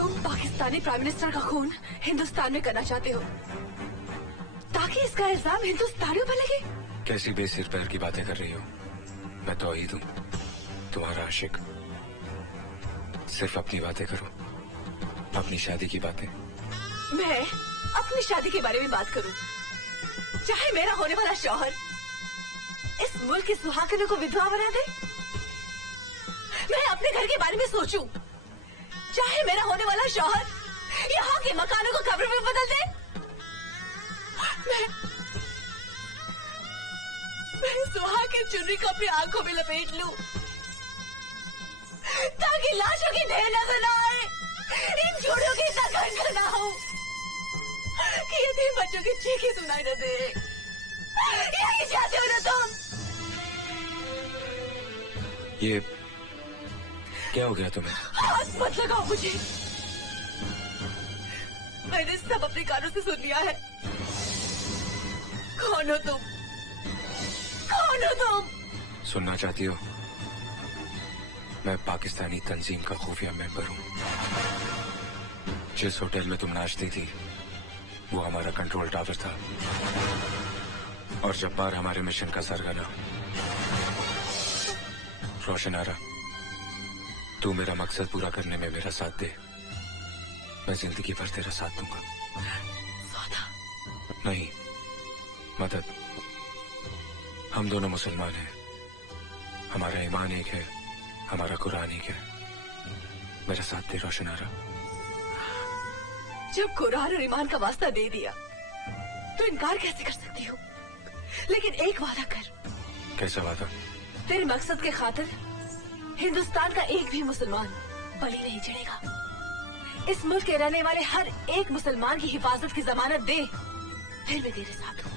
तुम Pakistani prime minister का खून हिंदुस्तान में करना चाहते हो ताकि इसका इल्जाम हिंदुस्तानियों पर लगे? कैसी बेसिर पैर की बातें कर रही हो? मैं तौहीद हूँ, तुम्हारा आशिक। सिर्फ अपनी बातें करो, अपनी शादी की बातें। मैं अपनी शादी के बारे में बात करूं, चाहे मेरा होने वाला शौहर इस मुल्क की सुहागनों को विधवा बना दे। मैं अपने घर के बारे में सोचूं, चाहे मेरा होने वाला शौहर यहाँ के मकानों को कब्र में बदल दे। मैं सुहाग की चुनरी को अपनी आंखों में लपेट लूं ताकि लाशों की ढेर नजर न आए, इन जोड़ों की तकलीफ न हो कि यतीम बच्चों की चीखें सुनाई न दे। यही चाहते हो ना तुम? ये क्या हो गया तुम्हें? हाथ मत लगाओ मुझे, मैंने सब अपने कानों से सुन लिया है। कौन हो तुम? कौन हो तुम? सुनना चाहती हो? मैं पाकिस्तानी तंजीम का खुफिया मेंबर हूँ। जिस होटल में तुम नाचती थी वो हमारा कंट्रोल टावर था, और जब्बार हमारे मिशन का सरगना। रोशनारा, तू मेरा मकसद पूरा करने में मेरा साथ दे, मैं जिंदगी भर तेरा साथ दूंगा। सौदा? नहीं, मदद। हम दोनों मुसलमान हैं, हमारा ईमान एक है, हमारा कुरान एक है। मेरा साथ दे रोशनारा। जब कुरान और ईमान का वास्ता दे दिया तो इनकार कैसे कर सकती हो? लेकिन एक वादा कर। कैसा वादा? तेरे मकसद के खातिर हिंदुस्तान का एक भी मुसलमान बलि नहीं चढ़ेगा। इस मुल्क के रहने वाले हर एक मुसलमान की हिफाजत की जमानत दे, फिर मैं तेरे साथ हूँ।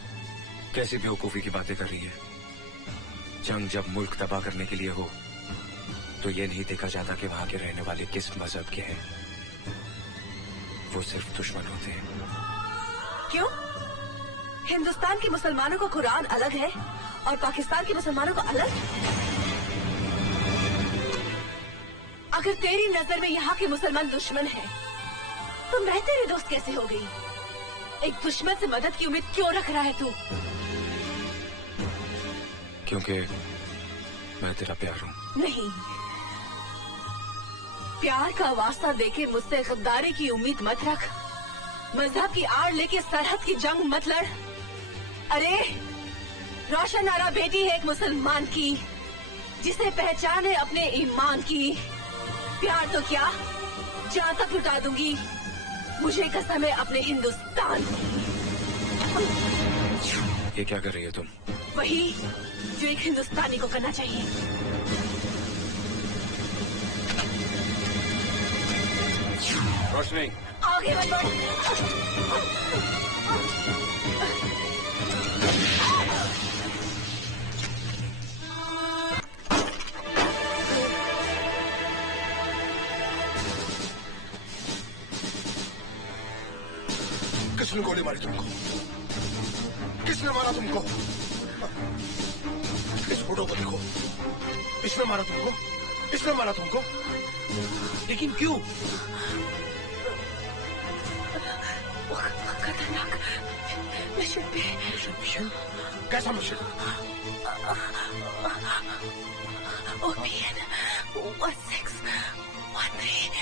कैसी बेवकूफी की बातें कर रही है? जंग जब मुल्क तबाह करने के लिए हो तो ये नहीं देखा जाता कि वहां के रहने वाले किस मजहब के हैं। वो सिर्फ दुश्मन होते हैं। क्यों? हिंदुस्तान के मुसलमानों को कुरान अलग है और पाकिस्तान के मुसलमानों को अलग? अगर तेरी नजर में यहाँ के मुसलमान दुश्मन हैं, तो मैं तेरी दोस्त कैसे हो गई? एक दुश्मन से मदद की उम्मीद क्यों रख रहा है तू? क्योंकि मैं तेरा प्यार हूँ। नहीं, प्यार का वास्ता देके मुझसे गद्दारी की उम्मीद मत रख। मजहब की आड़ लेके सरहद की जंग मत लड़। अरे रोशनारा बेटी है एक मुसलमान की, जिसे पहचान है अपने ईमान की। प्यार तो क्या, जान तक लुटा दूंगी। मुझे कसम है अपने हिंदुस्तान की। ये क्या कर रही है तुम? वही जो एक हिंदुस्तानी को करना चाहिए। रोशनी, आगे मत बढ़। किसने गोली मारी तुमको? किसने मारा तुमको? इस फोटो को देखो, इसने मारा तुमको? इसने मारा तुमको? लेकिन क्यों? खतरनाक मिशन पे। मिशन? कैसा मिशन? OPN 1613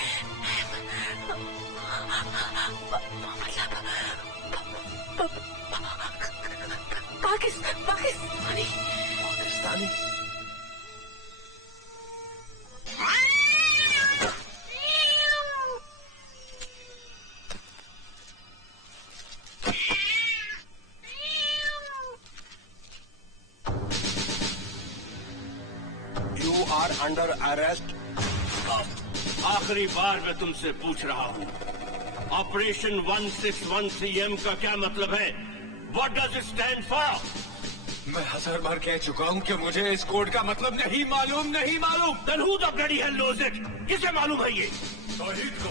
मतलब पाकिस्तानी। पाकिस्तानी? Under arrest. आखिरी बार मैं तुमसे पूछ रहा हूँ, ऑपरेशन 1613 का क्या मतलब है? What does it stand for? मैं 1000 बार कह चुका हूँ कि मुझे इस कोड का मतलब नहीं मालूम। Then who the bloody hell knows it? किसे मालूम है ये? तौहीद को।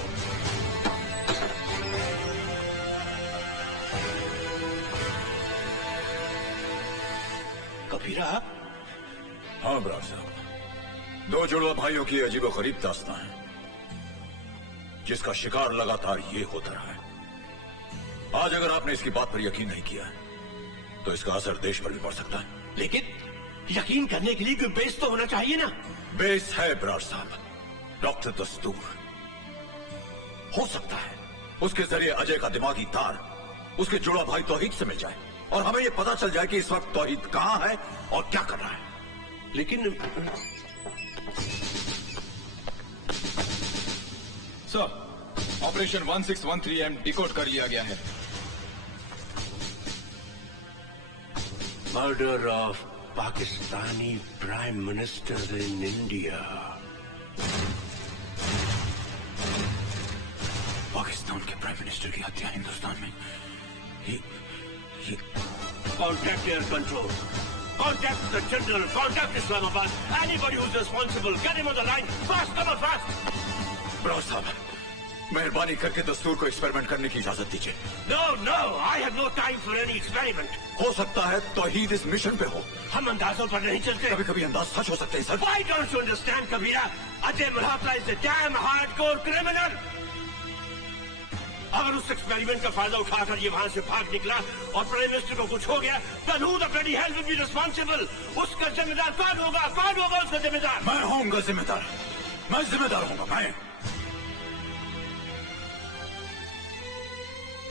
कबीरा? हाँ ब्रार साहब, दो जुड़वा भाइयों की अजीबोगरीब दास्तां है। जिसका शिकार लगातार ये होता रहा है। आज अगर आपने इसकी बात पर यकीन नहीं किया तो इसका असर देश पर भी पड़ सकता है। लेकिन यकीन करने के लिए कोई बेस तो होना चाहिए ना। बेस है बराड़ साहब, डॉक्टर दस्तूर। हो सकता है उसके जरिए अजय का दिमागी तार उसके जुड़ा भाई तौहीद से मिल जाए और हमें यह पता चल जाए कि इस वक्त तौहीद कहां है और क्या कर रहा है। लेकिन सर, ऑपरेशन 1613M डिकोड कर लिया गया है। Murder of Pakistani prime minister in India. Pakistan के प्राइम मिनिस्टर की हत्या हिंदुस्तान में। ये Contact air control. Contact the general. Contact Islamabad. Anybody who's responsible, get him on the line. Fast, come on, fast. Brar साहब, मेहरबानी करके दस्तूर को एक्सपेरिमेंट करने की इजाजत दीजिए। No, no, I have no time for any experiment. हो सकता है तौहीद इस मिशन पे हो। हम अंदाजों पर नहीं चलते। कभी कभी अंदाज सच हो सकते हैं sir. Why don't you understand, Kabira? Ajay Malhotra is a damn hardcore criminal. अगर उस एक्सपेरिमेंट का फायदा उठाकर ये वहां से भाग निकला और प्राइम मिनिस्टर को कुछ हो गया, then who the bloody hell will be responsible? उसका जिम्मेदार कौन होगा? कौन होगा उसका जिम्मेदार? मैं होऊंगा जिम्मेदार। मैं जिम्मेदार होऊंगा। मैं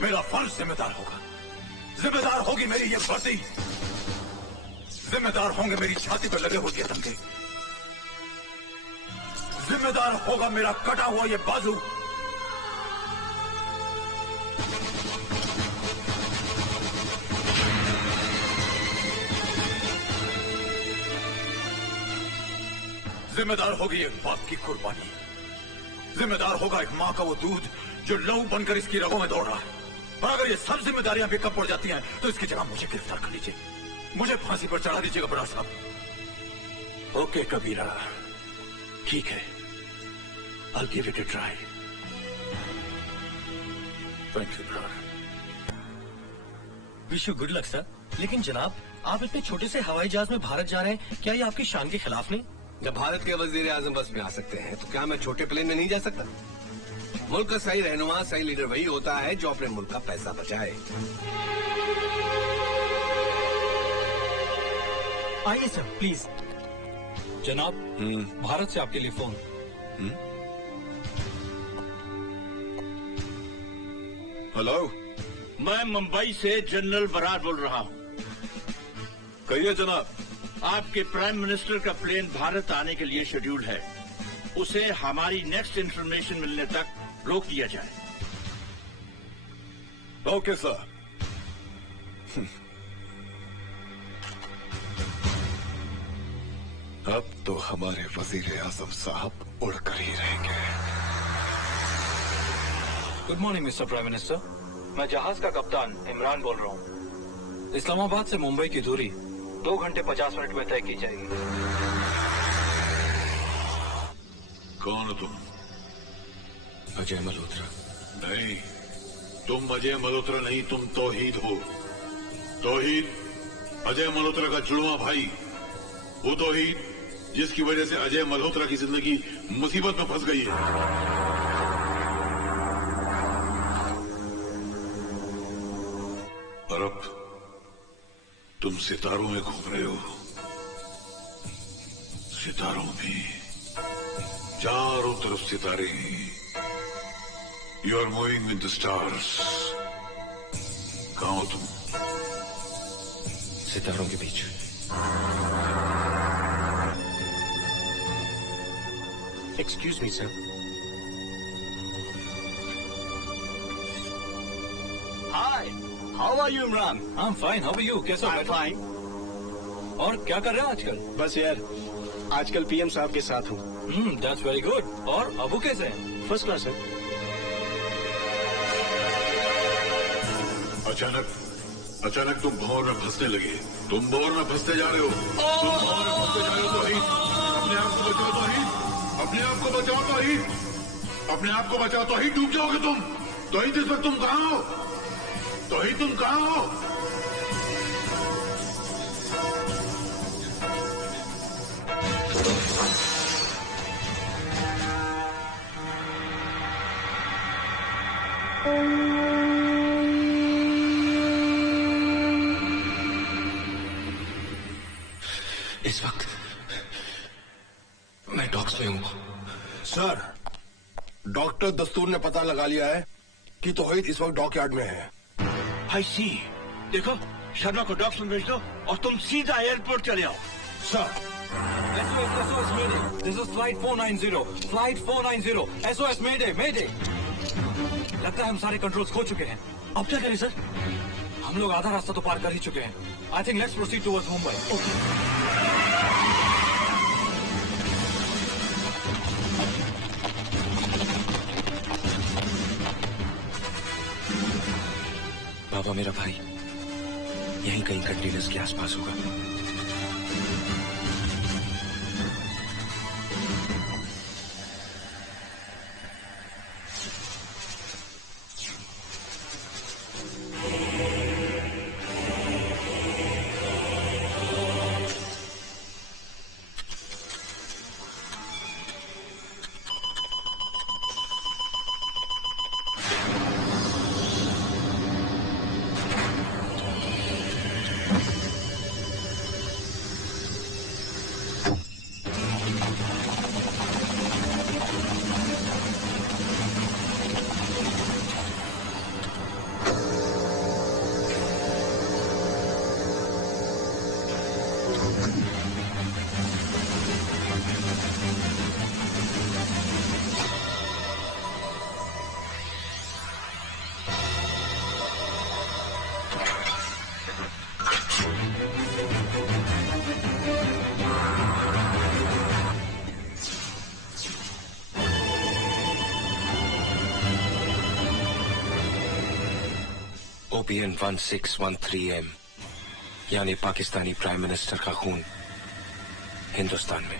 मेरा फर्ज जिम्मेदार होगा। जिम्मेदार होगी मेरी ये वर्दी। जिम्मेदार होंगे मेरी छाती पर लगे हुए ये तमगे। जिम्मेदार होगा मेरा कटा हुआ ये बाजू। जिम्मेदार होगी एक बाप की कुर्बानी। जिम्मेदार होगा एक मां का वो दूध जो लहू बनकर इसकी रगों में दौड़ रहा है। और अगर ये सब जिम्मेदारियां भी कम पड़ जाती हैं तो इसकी जगह मुझे गिरफ्तार कर लीजिए। मुझे फांसी पर चढ़ा दीजिएगा बराड़ साहब। ओके कबीरा, ठीक है। I'll give it a try. Thank you Brar. Wish you good luck sir. लेकिन जनाब, आप इतने छोटे से हवाई जहाज में भारत जा रहे हैं, क्या ये आपकी शान के खिलाफ नहीं? जब भारत के वजीर आजम बस में आ सकते हैं तो क्या मैं छोटे प्लेन में नहीं जा सकता? मुल्क का सही रहनुमा, सही लीडर वही होता है जो अपने मुल्क का पैसा बचाए। आइए सर, प्लीज। जनाब, भारत से आपके लिए फोन। हेलो, मैं मुंबई से जनरल बराड़ बोल रहा हूँ। कहिए जनाब। आपके प्राइम मिनिस्टर का प्लेन भारत आने के लिए शेड्यूल्ड है। उसे हमारी नेक्स्ट इंफॉर्मेशन मिलने तक रोक दिया जाए। Okay sir. अब तो हमारे वजीर आजम साहब उड़कर ही रहेंगे। Good morning mister prime minister. मैं जहाज का कप्तान इमरान बोल रहा हूँ। इस्लामाबाद से मुंबई की दूरी 2 घंटे 50 मिनट में तय की जाएगी। कौन हो तुम? अजय मल्होत्रा। नहीं, तुम अजय मल्होत्रा नहीं, तुम तौहीद हो। तौहीद अजय मल्होत्रा का जुड़वा भाई। वो तौहीद जिसकी वजह से अजय मल्होत्रा की जिंदगी मुसीबत में फंस गई है। और अब तुम सितारों में घूम रहे हो। सितारों में चारों तरफ सितारे हैं। You are moving with the stars. कहां हो तुम? सितारों के बीच। Excuse me sir. Hi, how are you Imran? I am fine, how are you? कैसा? I'm fine. और क्या कर रहे हो आजकल? बस यार, आजकल पीएम साहब के साथ हूँ। That's very good. और अबू कैसे हैं? फर्स्ट क्लास है। अचानक तुम भंवर में फंसने लगे। तुम भंवर में फंसते जा रहे हो। तुम भंवर में फंसते जा रहे हो। तौहीद, अपने आप को बचाओ। तौहीद, अपने आप को बचाओ। तौहीद, अपने आप को बचाओ। तौहीद, डूब जाओगे तुम। तौहीद, इस वक्त तुम कहां हो? तौहीद, तुम कहां हो? इस वक्त मैं डॉक्स में हूं। सर, डॉक्टर दस्तूर ने पता लगा लिया है कि तौहीद इस वक्त डॉकयार्ड में है। आई सी। देखो, शर्मा को डॉक्स में भेज दो और तुम सीधा एयरपोर्ट चले आओ। Sir, SOS Mayday. This is flight 490. Flight 490. SOS Mayday. Mayday. लगता है हम सारे कंट्रोल्स खो चुके हैं। अब क्या करें सर? हम लोग आधा रास्ता तो पार कर ही चुके हैं। I think let's proceed towards Mumbai. बाबा मेरा भाई यहीं कहीं कंटेनर्स के आसपास होगा। OPN 1613M यानी पाकिस्तानी प्राइम मिनिस्टर का खून हिंदुस्तान में।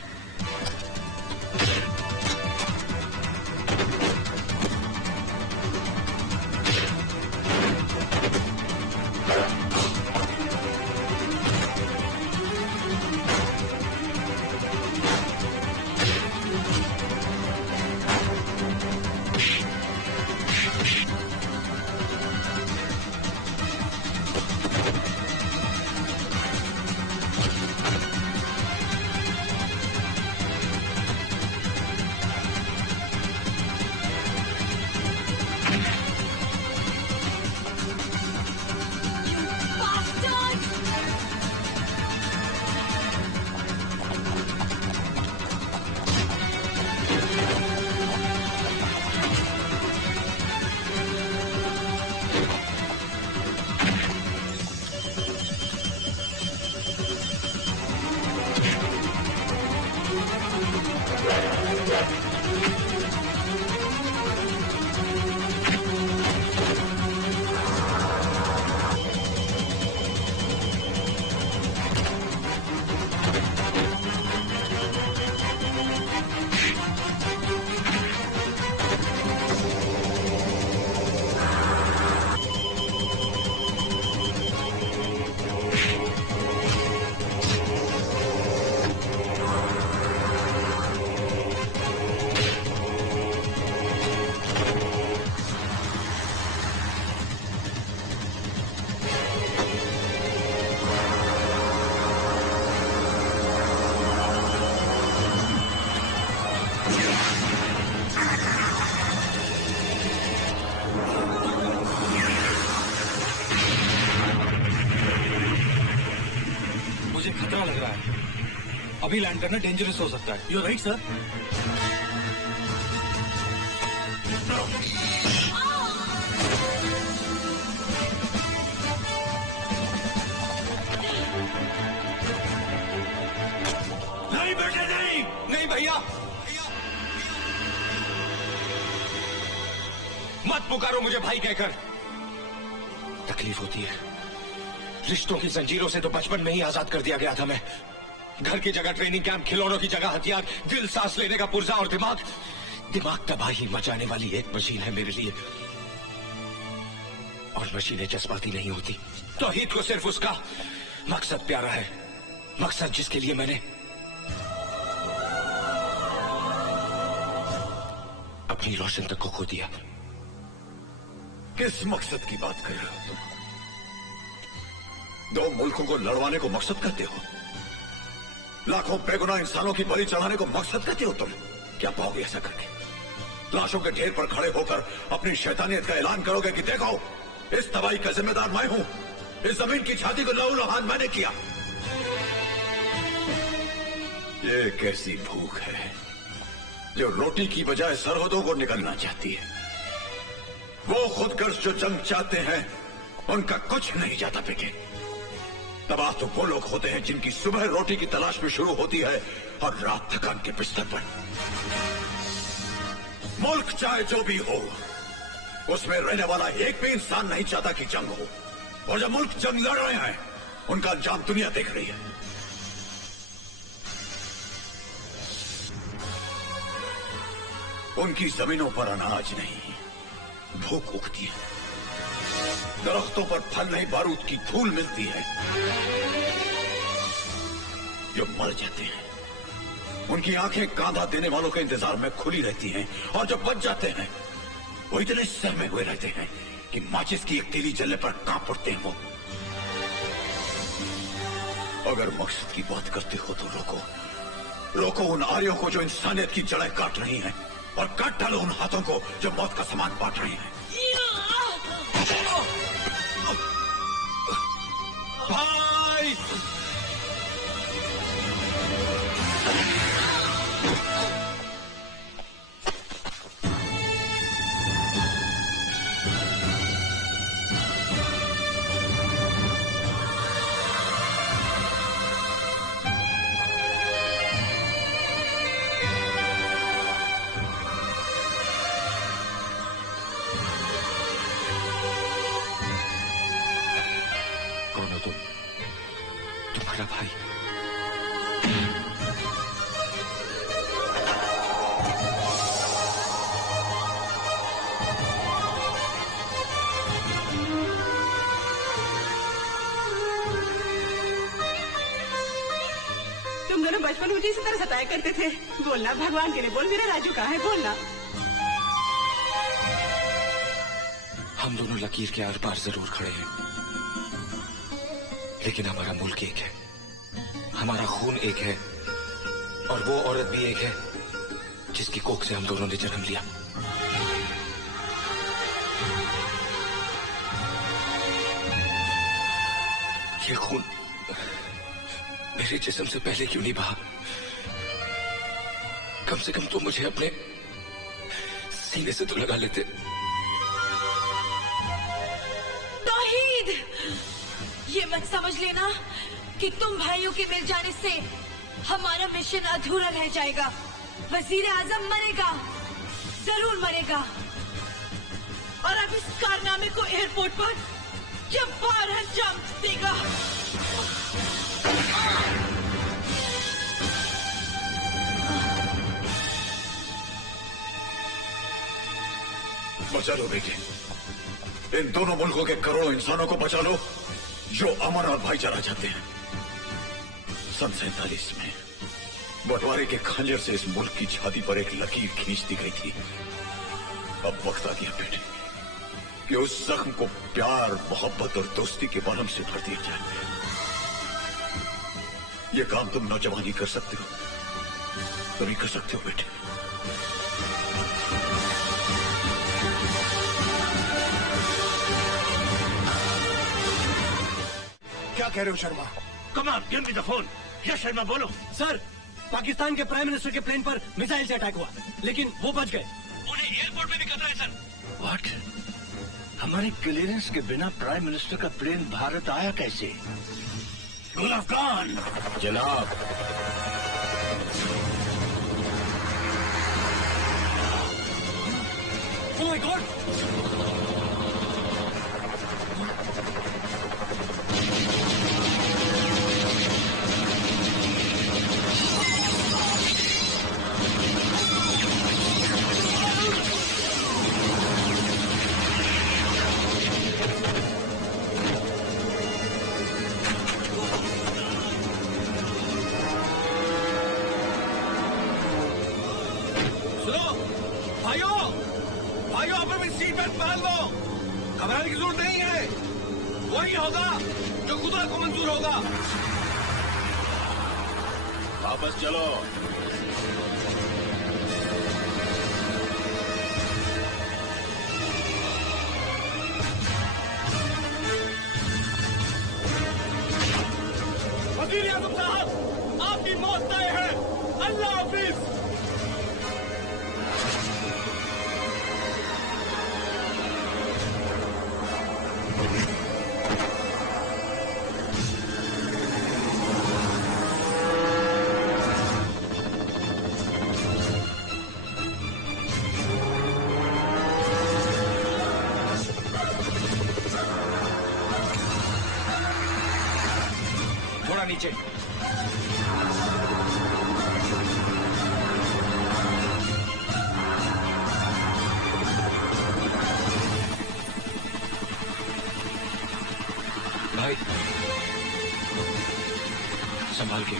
अभी लैंड करना डेंजरस हो सकता है। You're right, sir. नहीं बेटे नहीं, नहीं भैया, मत पुकारो मुझे भाई कहकर। तकलीफ होती है। रिश्तों की जंजीरों से तो बचपन में ही आजाद कर दिया गया था मैं। घर की जगह ट्रेनिंग कैंप, खिलौनों की जगह हथियार, दिल सांस लेने का पुर्जा और दिमाग तबाही मचाने वाली एक मशीन है मेरे लिए। और मशीनें जज्बाती नहीं होती। तौहीद को सिर्फ उसका मकसद प्यारा है, मकसद जिसके लिए मैंने अपनी रोशन तक को खो दिया। किस मकसद की बात कर रहे हो तुम? दो मुल्कों को लड़वाने को मकसद कहते हो? लाखों बेगुनाह इंसानों की बलि चढ़ाने को मकसद कहते हो तुम? क्या पाओगे ऐसा करके? लाशों के ढेर पर खड़े होकर अपनी शैतानियत का ऐलान करोगे कि देखो, इस तबाही का जिम्मेदार मैं हूं, इस जमीन की छाती को लहूलुहान मैंने किया। ये कैसी भूख है जो रोटी की बजाय सरहदों को निकलना चाहती है? वो खुदगर्ज जो जंग चाहते हैं उनका कुछ नहीं जाता बेटे। तबाह तो वो लोग होते हैं जिनकी सुबह रोटी की तलाश में शुरू होती है और रात थकान के बिस्तर पर। मुल्क चाहे जो भी हो, उसमें रहने वाला एक भी इंसान नहीं चाहता कि जंग हो। और जब मुल्क जंग लड़ रहे हैं, उनका अंजाम दुनिया देख रही है। उनकी जमीनों पर अनाज नहीं, भूख उगती है। दरख्तों पर फल नहीं, बारूद की धूल मिलती है। जो मर जाते हैं उनकी आंखें कांधा देने वालों के इंतजार में खुली रहती हैं, और जब बच जाते हैं वो इतने सहमे हुए रहते हैं कि माचिस की एक तीली जलने पर कांप उठते हैं। वो अगर मकसद की बात करते हो तो रोको उन आर्यों को जो इंसानियत की जड़ें काट रही हैं, और काट डालो उन हाथों को जो मौत का सामान बांट रहे हैं। भाई! तुम्हारा भाई। तुम दोनों बचपन मुझे इसी तरह सताया करते थे। बोलना, भगवान के लिए बोल, मेरा राजू कहाँ है? बोलना। हम दोनों लकीर के आर पार जरूर खड़े हैं, लेकिन हमारा मुल्क एक है, हमारा खून एक है, और वो औरत भी एक है जिसकी कोख से हम दोनों ने जन्म लिया। ये खून मेरे जिस्म से पहले क्यों नहीं बहा? कम से कम तो मुझे अपने सीने से तो लगा लेते। तौहीद, ये मत समझ लेना कि तुम भाइयों के मिल जाने से हमारा मिशन अधूरा रह जाएगा। वजीर आजम मरेगा, जरूर मरेगा, और अब इस कारनामे को एयरपोर्ट पर जब्बार अंजाम देगा। बचा लो बेटे, इन दोनों मुल्कों के करोड़ों इंसानों को बचा लो जो अमन और भाईचारा चाहते हैं। सन 47 में बंटवारे के खंजर से इस मुल्क की छाती पर एक लकीर खींच दी गई थी। अब वक्त आ गया बेटे कि उस जख्म को प्यार, मोहब्बत और दोस्ती के मलहम से भर दिया जाए। ये काम तुम नौजवानी कर सकते हो, तभी कर सकते हो बेटे। क्या कह रहे हो Sharma? Come on, give me the phone. Yes Sharma, बोलो। सर, पाकिस्तान के प्राइम मिनिस्टर के प्लेन पर मिसाइल से अटैक हुआ, लेकिन वो बच गए। उन्हें एयरपोर्ट में भी खतरा है सर। व्हाट? हमारे क्लियरेंस के बिना प्राइम मिनिस्टर का प्लेन भारत आया कैसे? गुलाब खान। जनाब, ओह माय गॉड! घबराने की जरूरत नहीं है, वही होगा जो खुदा को मंजूर होगा। वापस चलो। वज़ीर आज़म साहब, आपकी मौत तय है। अल्लाह हाफिज। नीचे। भाई संभाल के।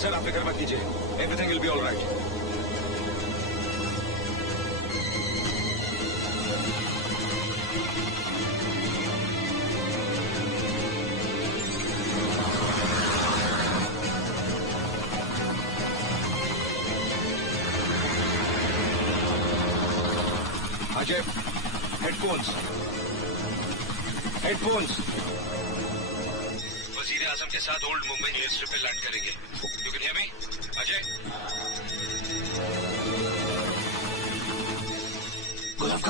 सर आप फिक्र मत कीजिए, everything will be all right. Ajay, headphones. वजीर आजम के साथ ओल्ड मुंबई एयर स्ट्रिप पे लैंड करेंगे। You can hear me Ajay? Gulab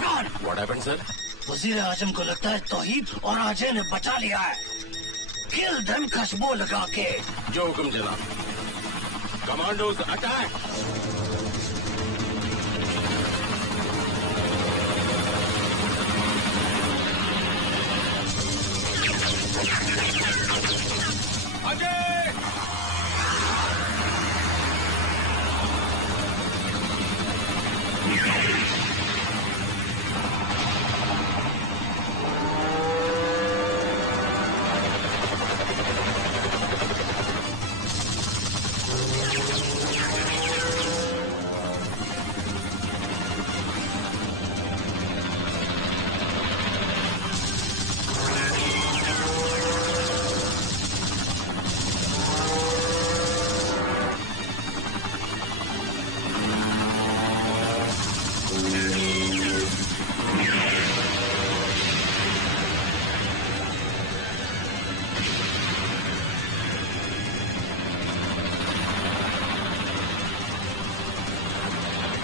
Khan, what happened sir? वजीर आजम को लगता है तौहीद और अजय ने बचा लिया है। किल देम खुशबू लगा के। जो हुक्म जनाब। Commandos attack.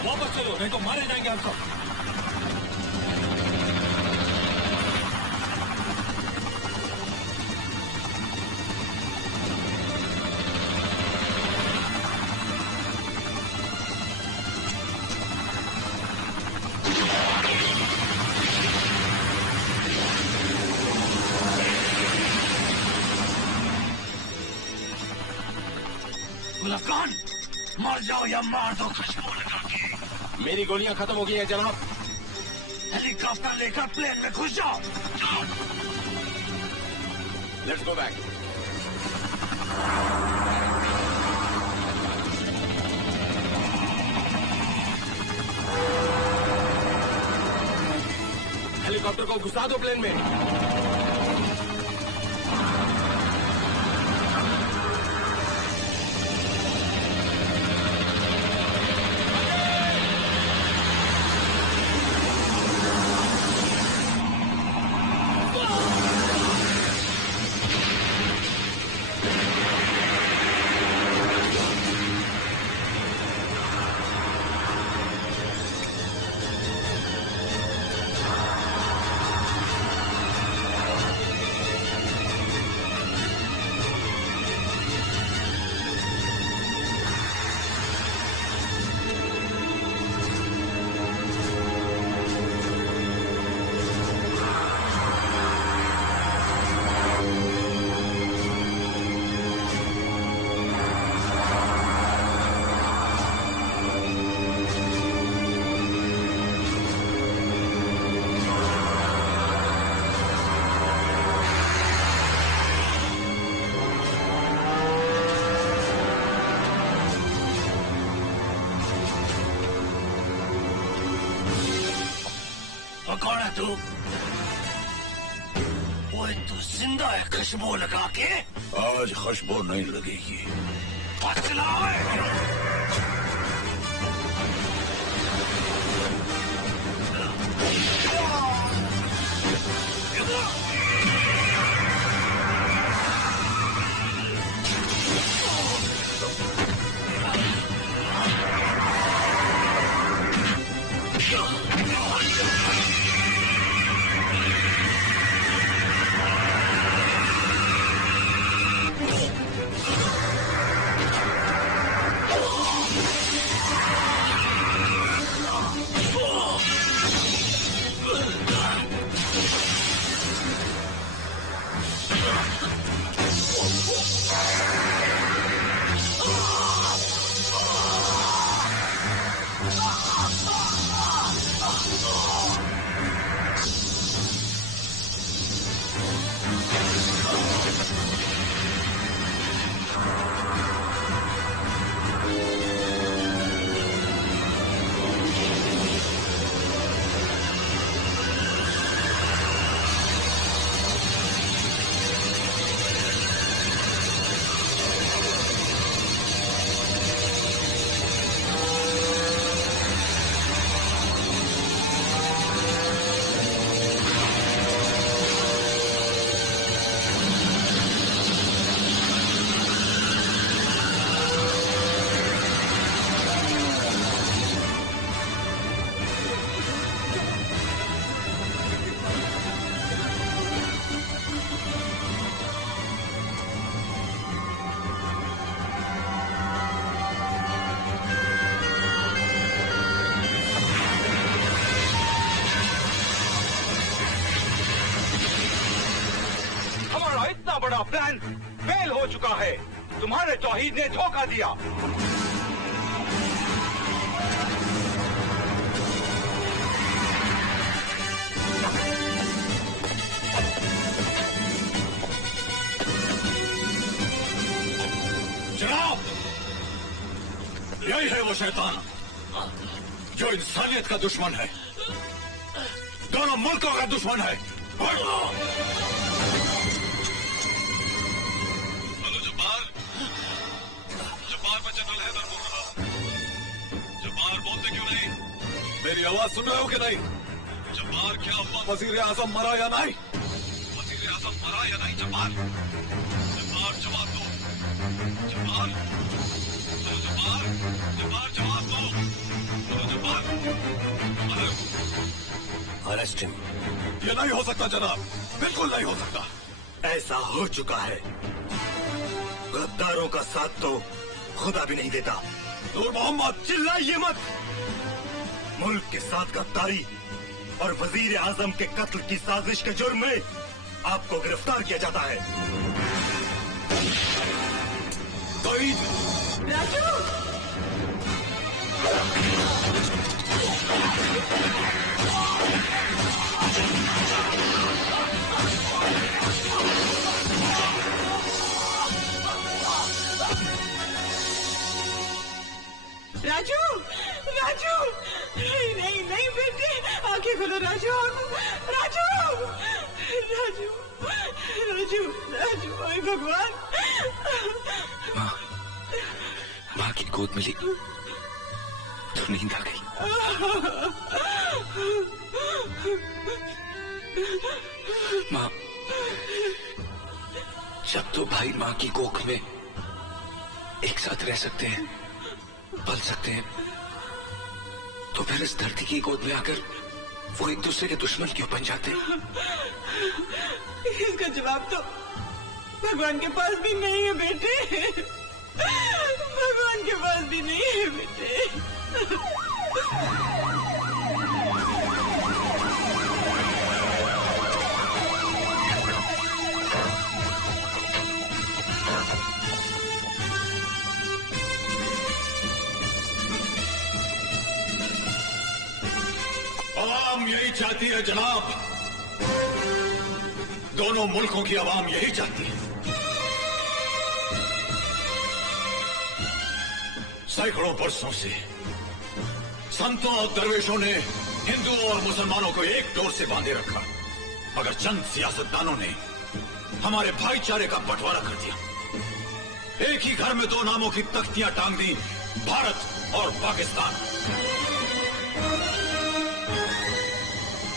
वापस चलो, नहीं तो मारे जाएंगे आप सब। अब्दुल्ला खान, मर जाओ या मार दो खुशबू लगा के। मेरी गोलियां खत्म हो गई हैं जनाब। हेलीकॉप्टर लेकर प्लेन में घुस जाओ। Let's go back. हेलीकॉप्टर को घुसा दो प्लेन में। कौन है तू? ओए तू जिंदा है खुशबू लगा के? आज खुशबू नहीं लगेगी। चलाओ। बड़ा प्लान फेल हो चुका है। तुम्हारे तौहीद ने धोखा दिया। जनाब, यही है वो शैतान जो इंसानियत का दुश्मन है, दोनों मुल्कों का दुश्मन है। जनरल हैदर बोल रहा हूं। जब्बार बोलते क्यों नहीं? मेरी आवाज सुन रहे हो कि नहीं? जब्बार क्या हुआ? वजीर आजम मरा या नहीं? वजीर आजम मरा या नहीं? जब्बार जब्बार जवाब दो। जब्बार जब्बार जब्बार जवाब दो। Jabbar arrest him. ये नहीं हो सकता जनाब, बिल्कुल नहीं हो सकता। ऐसा हो चुका है। गद्दारों का साथ तो खुदा भी नहीं देता। नूर मोहम्मद, चिल्लाइए मत। मुल्क के साथ गद्दारी और वजीर आजम के कत्ल की साजिश के जुर्म में आपको गिरफ्तार किया जाता है। राजू राजू राजू नहीं नहीं नहीं बेटे आंखें खोलो राजू राजू राजू राजू राजू ओए भगवान माँ माँ की गोद मिली तो नींद आ गई। माँ जब तो भाई माँ की कोख में एक साथ रह सकते हैं, पल सकते हैं, तो फिर इस धरती की गोद में आकर वो एक दूसरे के दुश्मन क्यों बन जाते हैं? इसका जवाब तो भगवान के पास भी नहीं है बेटे, भगवान के पास भी नहीं है बेटे। आवाम यही चाहती है जनाब, दोनों मुल्कों की आवाम यही चाहती है। सैकड़ों वर्षों से संतों और दरवेशों ने हिंदुओं और मुसलमानों को एक डोर से बांधे रखा, मगर चंद सियासतदानों ने हमारे भाईचारे का बंटवारा कर दिया। एक ही घर में दो नामों की तख्तियां टांग दी, भारत और पाकिस्तान।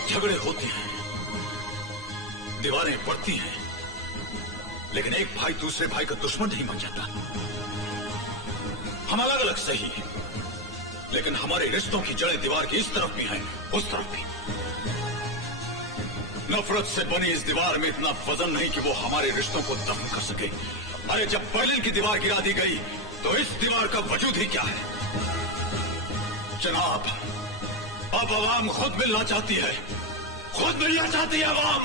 झगड़े होते हैं, दीवारें पड़ती हैं, लेकिन एक भाई दूसरे भाई का दुश्मन नहीं बन जाता। हम अलग अलग सही हैं, लेकिन हमारे रिश्तों की जड़ें दीवार की इस तरफ भी हैं, उस तरफ भी। नफरत से बनी इस दीवार में इतना वजन नहीं कि वो हमारे रिश्तों को दफन कर सके। अरे जब बर्लिन की दीवार गिरा दी गई तो इस दीवार का वजूद ही क्या है? जनाब, अब आवाम खुद मिलना चाहती है, खुद मिलना चाहती है आवाम।